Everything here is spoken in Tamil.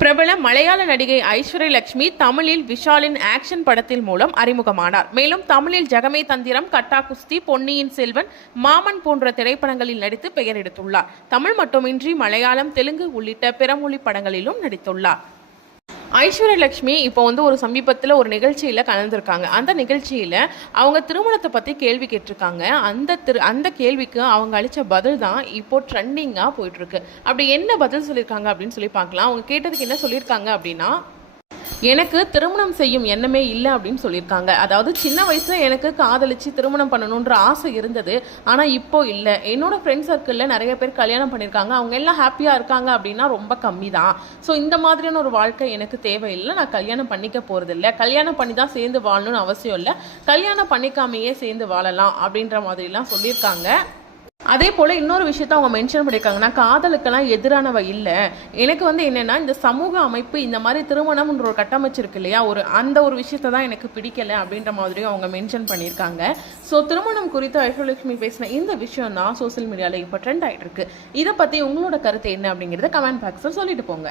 பிரபல மலையாள நடிகை ஐஸ்வர்யா லட்சுமி தமிழில் விஷாலின் ஆக்ஷன் படத்தின் மூலம் அறிமுகமானார். மேலும் தமிழில் ஜகமே தந்திரம், கட்டா குஸ்தி, பொன்னியின் செல்வன், மாமன் போன்ற திரைப்படங்களில் நடித்து பெயர் எடுத்துள்ளார். தமிழ் மட்டுமின்றி மலையாளம், தெலுங்கு உள்ளிட்ட பிற மொழி படங்களிலும் நடித்துள்ளார். ஐஸ்வர்யா லட்சுமி இப்போ ஒரு சமீபத்தில் ஒரு நிகழ்ச்சியில் கலந்துருக்காங்க. அந்த நிகழ்ச்சியில் அவங்க திருமணத்தை பற்றி கேள்வி கேட்டிருக்காங்க. அந்த கேள்விக்கு அவங்க அளித்த பதில் தான் இப்போது ட்ரெண்டிங்காக போயிட்டுருக்கு. அப்படி என்ன பதில் சொல்லியிருக்காங்க அப்படின்னு சொல்லி பார்க்கலாம். அவங்க கேட்டதுக்கு என்ன சொல்லியிருக்காங்க அப்படின்னா, எனக்கு திருமணம் செய்யும் எண்ணமே இல்லை அப்படின்னு சொல்லியிருக்காங்க. அதாவது சின்ன வயசில் எனக்கு காதலிச்சு திருமணம் பண்ணணுன்ற ஆசை இருந்தது, ஆனால் இப்போ இல்லை. என்னோட ஃப்ரெண்ட் சர்க்கிளில் நிறைய பேர் கல்யாணம் பண்ணியிருக்காங்க, அவங்க எல்லாம் ஹாப்பியாக இருக்காங்க அப்படின்னா ரொம்ப கம்மி தான். ஸோ இந்த மாதிரியான ஒரு வாழ்க்கை எனக்கு தேவையில்லை, நான் கல்யாணம் பண்ணிக்க போகிறதில்ல. கல்யாணம் பண்ணி தான் சேர்ந்து வாழணும்னு அவசியம் இல்லை, கல்யாணம் பண்ணிக்காமையே சேர்ந்து வாழலாம் அப்படின்ற மாதிரிலாம் சொல்லியிருக்காங்க. அதே போல் இன்னொரு விஷயத்த அவங்க மென்ஷன் பண்ணியிருக்காங்க, நான் காதலுக்கெல்லாம் எதிரானவ இல்லை. எனக்கு என்னென்னா இந்த சமூக அமைப்பு இந்த மாதிரி திருமணம்ன்ற ஒரு கட்டமைச்சிருக்கு இல்லையா, அந்த ஒரு விஷயத்த தான் எனக்கு பிடிக்கலை அப்படின்ற மாதிரியும் அவங்க மென்ஷன் பண்ணியிருக்காங்க. ஸோ திருமணம் குறித்து ஐஸ்வர்யா லட்சுமி பேசின இந்த விஷயம் தான் சோசியல் மீடியாவில் இப்போ ட்ரெண்ட் ஆகிட்டு இருக்கு. இதை பற்றி உங்களோட கருத்து என்ன அப்படிங்கிறத கமெண்ட் பாக்ஸில் சொல்லிட்டு போங்க.